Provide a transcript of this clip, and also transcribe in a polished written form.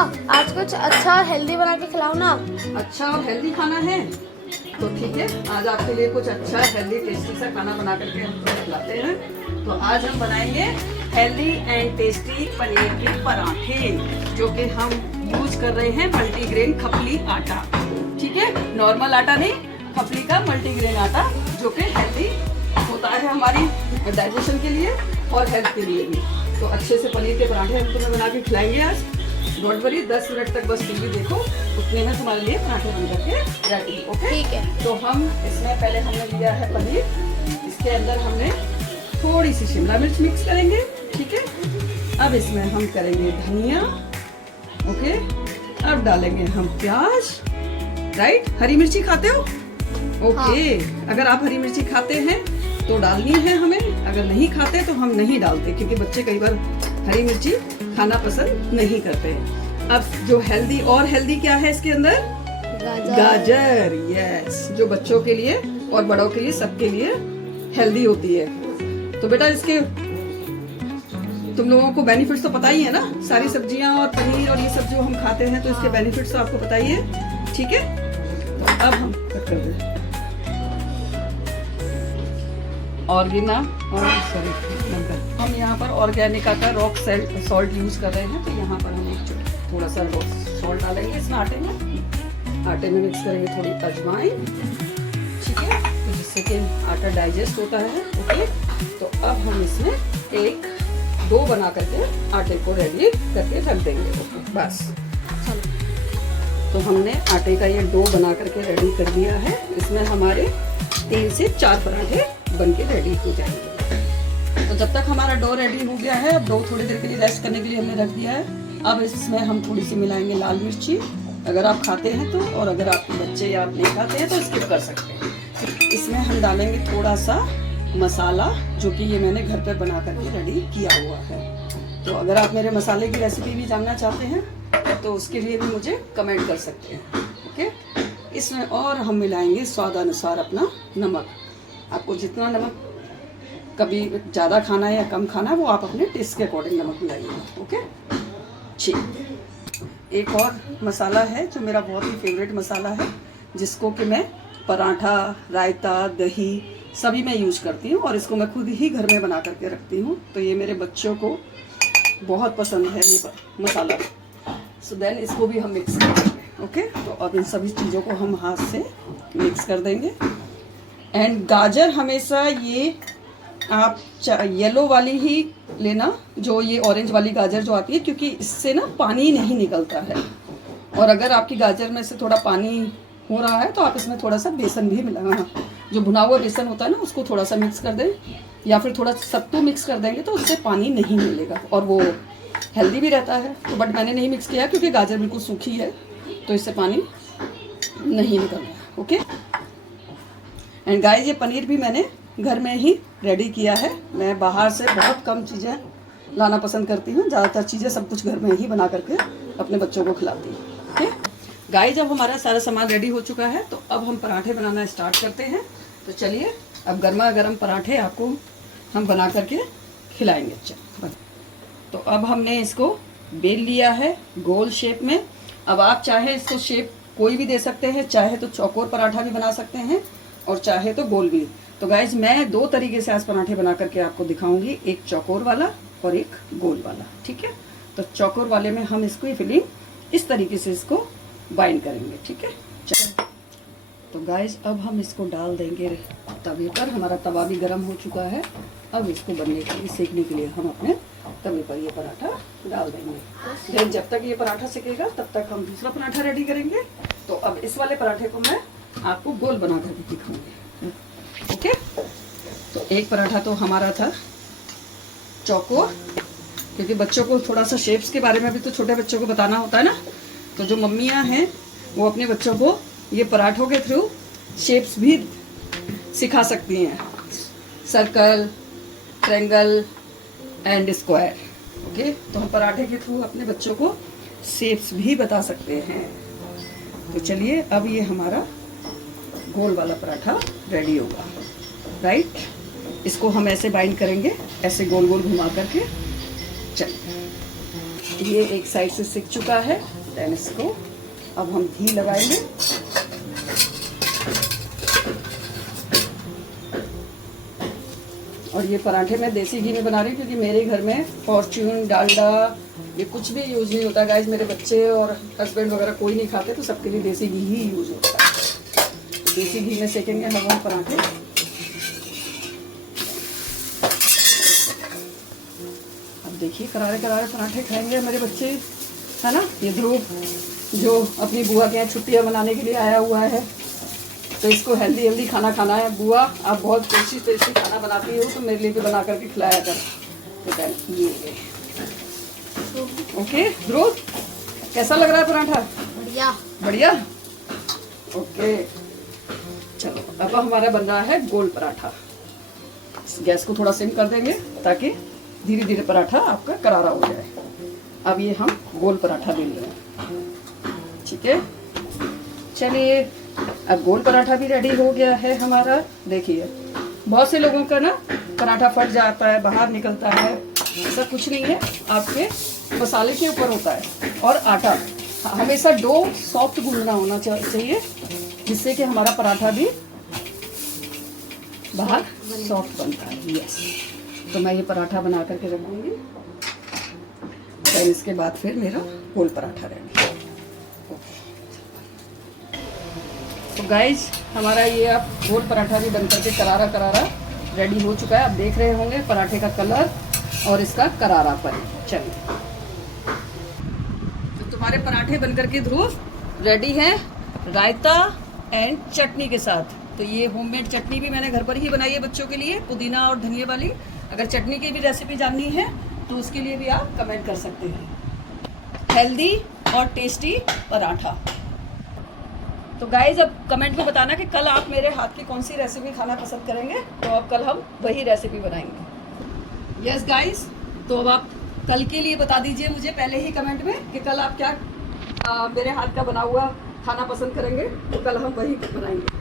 आज कुछ अच्छा और हेल्दी बना के खिलाओ ना। अच्छा और हेल्दी खाना है तो ठीक है, आज आपके लिए कुछ अच्छा हेल्दी टेस्टी सा खाना बना करके हम खिलाते हैं। तो आज हम बनाएंगे हेल्दी एंड टेस्टी पनीर के पराठे, जो कि हम यूज कर रहे हैं मल्टीग्रेन खपली आटा। ठीक है, नॉर्मल आटा नहीं, खपली का मल्टीग्रेन आटा, जो कि हेल्दी होता है हमारी डाइजेशन के लिए और हेल्थ के लिए भी। तो अच्छे से पनीर के पराठे हम तुम्हें बना के खिलाएंगे आज। डोंट वरी, 10 मिनट तक बस टीवी देखो, उतने में तुम्हारे लिए पराठे बन करके रेडी। ओके, ठीक है। तो हम इसमें पहले हमने लिया है पनीर, इसके अंदर हमने थोड़ी सी शिमला मिर्च मिक्स करेंगे। ठीक है, अब इसमें हम करेंगे धनिया। ओके, अब डालेंगे हम प्याज। राइट, हरी मिर्ची खाते हो? ओके, अगर आप हरी मिर्ची खाते हैं तो डालनी है हमें, अगर नहीं खाते तो हम नहीं डालते, क्योंकि बच्चे कई बार हरी मिर्ची खाना पसंद नहीं करते। अब जो हेल्दी और हेल्दी क्या है इसके अंदर? गाजर। यस, जो बच्चों के लिए और बड़ों के लिए सबके लिए हेल्दी होती है। तो बेटा इसके तुम लोगों को बेनिफिट्स तो पता ही है ना, सारी सब्जियां और पनीर और ये सब जो हम खाते हैं, तो इसके बेनिफिट्स तो आपको पता ही है। ठीक है, तो अब हम कर दें ऑर्गेना और सॉरी हम यहाँ पर ऑर्गेनिका का रॉक सॉल्ट यूज कर रहे हैं। तो यहाँ पर हम एक थोड़ा सा रॉक सॉल्ट डालेंगे इसमें आटे में मिक्स करेंगे थोड़ी अजवाइन। ठीक है, तो जिससे कि आटा डाइजेस्ट होता है। ओके, तो अब हम इसमें एक डो बना करके आटे को रेडी करके रख देंगे। ओके, बस तो हमने आटे का ये डो बना करके रेडी कर दिया है। इसमें हमारे 3 से 4 पराठे बन के रेडी हो जाएंगे। तो जब तक हमारा डो रेडी हो गया है, अब डो थोड़ी देर के लिए रेस्ट करने के लिए हमने रख दिया है। अब इसमें हम थोड़ी सी मिलाएंगे लाल मिर्ची, अगर आप खाते हैं तो, और अगर आपके बच्चे या आप नहीं खाते हैं तो स्किप कर सकते हैं। इसमें हम डालेंगे थोड़ा सा मसाला, जो कि ये मैंने घर पर बना करके रेडी किया हुआ है। तो अगर आप मेरे मसाले की रेसिपी भी जानना चाहते हैं तो उसके लिए भी मुझे कमेंट कर सकते हैं। ओके, इसमें और हम मिलाएंगे स्वाद अनुसार अपना नमक। आपको जितना नमक कभी ज़्यादा खाना है या कम खाना है, वो आप अपने टेस्ट के अकॉर्डिंग नमक मिलाइए। ओके, ठीक। एक और मसाला है जो मेरा बहुत ही फेवरेट मसाला है, जिसको कि मैं पराठा, रायता, दही सभी में यूज करती हूँ, और इसको मैं खुद ही घर में बना करके रखती हूँ। तो ये मेरे बच्चों को बहुत पसंद है ये मसाला। सो देन इसको भी हम मिक्स करेंगे। ओके, तो अब इन सभी चीज़ों को हम हाथ से मिक्स कर देंगे। एंड गाजर हमेशा ये आप येलो वाली ही लेना, जो ये ऑरेंज वाली गाजर जो आती है, क्योंकि इससे ना पानी नहीं निकलता है। और अगर आपकी गाजर में से थोड़ा पानी हो रहा है तो आप इसमें थोड़ा सा बेसन भी मिलाना, जो भुना हुआ बेसन होता है ना, उसको थोड़ा सा मिक्स कर दें, या फिर थोड़ा सत्तू मिक्स कर देंगे तो उससे पानी नहीं मिलेगा और वो हेल्दी भी रहता है। तो बट मैंने नहीं मिक्स किया क्योंकि गाजर बिल्कुल सूखी है, तो इससे पानी नहीं निकल रहा। ओके, एंड गाइस ये पनीर भी मैंने घर में ही रेडी किया है। मैं बाहर से बहुत कम चीज़ें लाना पसंद करती हूँ, ज़्यादातर चीज़ें सब कुछ घर में ही बना करके अपने बच्चों को खिलाती हूँ। ओके गाइस, जब हमारा सारा सामान रेडी हो चुका है तो अब हम पराठे बनाना स्टार्ट करते हैं। तो चलिए, अब गर्मा गर्म पराठे आपको हम बना करके खिलाएंगे। चलो, तो अब हमने इसको बेल लिया है गोल शेप में। अब आप चाहे इसको शेप कोई भी दे सकते हैं, चाहे तो चौकोर पराठा भी बना सकते हैं और चाहे तो गोल भी। तो गाइज मैं 2 तरीके से आज पराठे बना करके आपको दिखाऊंगी, एक चौकोर वाला और एक गोल वाला। ठीक है, तो चौकोर वाले में हम इसको फिलिंग इस तरीके से इसको बाइंड करेंगे। ठीक है, चलो तो गाइज अब हम इसको डाल देंगे तवे पर। हमारा तवा भी गर्म हो चुका है। अब इसको बनने के लिए, सेकने के लिए हम अपने तवे पर ये पराठा डाल देंगे। फिर जब तक ये पराठा सेकेगा तब तक हम दूसरा पराठा रेडी करेंगे। तो अब इस वाले पराठे को मैं आपको गोल बना करके दिखाऊंगी। ओके, तो एक पराठा तो हमारा था चौकोर, क्योंकि बच्चों को थोड़ा सा शेप्स के बारे में भी तो छोटे बच्चों को बताना होता है ना। तो जो मम्मियाँ हैं वो अपने बच्चों को ये पराठों के थ्रू शेप्स भी सिखा सकती हैं, circle, triangle and square. Okay, तो हम पराठे के थ्रू अपने बच्चों को शेप्स भी बता सकते हैं। तो चलिए, अब ये हमारा गोल वाला पराठा रेडी होगा। राइट, इसको हम ऐसे बाइंड करेंगे, ऐसे गोल गोल घुमा करके। चलिए, ये एक साइड से सिक चुका है। देन इसको अब हम घी लगाएंगे। और ये पराठे मैं देसी घी में बना रही हूँ क्योंकि मेरे घर में फॉर्च्यून, डालडा ये कुछ भी यूज नहीं होता गाइस। मेरे बच्चे और हस्बैंड वगैरह कोई नहीं खाते, तो सबके लिए देसी घी ही यूज होता है। देसी घी में सेकेंगे हम पराठे। अब देखिए करारे करारे पराठे खाएंगे मेरे बच्चे, है ना। ये ध्रुव जो अपनी बुआ के यहाँ छुट्टियाँ मनाने के लिए आया हुआ है, तो इसको हेल्दी हेल्दी खाना खाना है। बुआ आप बहुत टेस्टी खाना बनाती हो, तो मेरे लिए भी बना करके खिलाया कर। तो ये ओके ध्रुव, कैसा लग रहा है पराठा? बढ़िया बढ़िया। ओके चलो, अब हमारा बन रहा है गोल पराठा। गैस को थोड़ा सिम कर देंगे ताकि धीरे धीरे पराठा आपका करारा हो जाए। अब ये हम गोल पराठा बेल रहे हैं, ठीक है। चलिए, अब गोल पराठा भी रेडी हो गया है हमारा। देखिए बहुत से लोगों का ना पराठा फट जाता है, बाहर निकलता है। ऐसा कुछ नहीं है, आपके मसाले के ऊपर होता है। और आटा हमेशा डो सॉफ्ट गूंदना होना चाहिए, जिससे कि हमारा पराठा भी बाहर सॉफ्ट बनता है। यस, तो मैं ये पराठा बना करके रख दूँगी। फिर इसके बाद फिर मेरा गोल पराठा रेडी। तो गाइज हमारा ये अब गोल पराठा भी बन करके करारा करारा रेडी हो चुका है। आप देख रहे होंगे पराठे का कलर और इसका करारापन। चलिए, तो तुम्हारे पराठे बन करके ध्रुव रेडी हैं रायता एंड चटनी के साथ। तो ये होममेड चटनी भी मैंने घर पर ही बनाई है बच्चों के लिए, पुदीना और धनिया वाली। अगर चटनी की भी रेसिपी जाननी है तो उसके लिए भी आप कमेंट कर सकते हैं। हेल्दी और टेस्टी पराठा। तो गाइज अब कमेंट में बताना कि कल आप मेरे हाथ की कौन सी रेसिपी खाना पसंद करेंगे, तो अब कल हम वही रेसिपी बनाएंगे। यस गाइज, तो अब आप कल के लिए बता दीजिए मुझे पहले ही कमेंट में कि कल आप क्या मेरे हाथ का बना हुआ खाना पसंद करेंगे, तो कल हम वही बनाएंगे।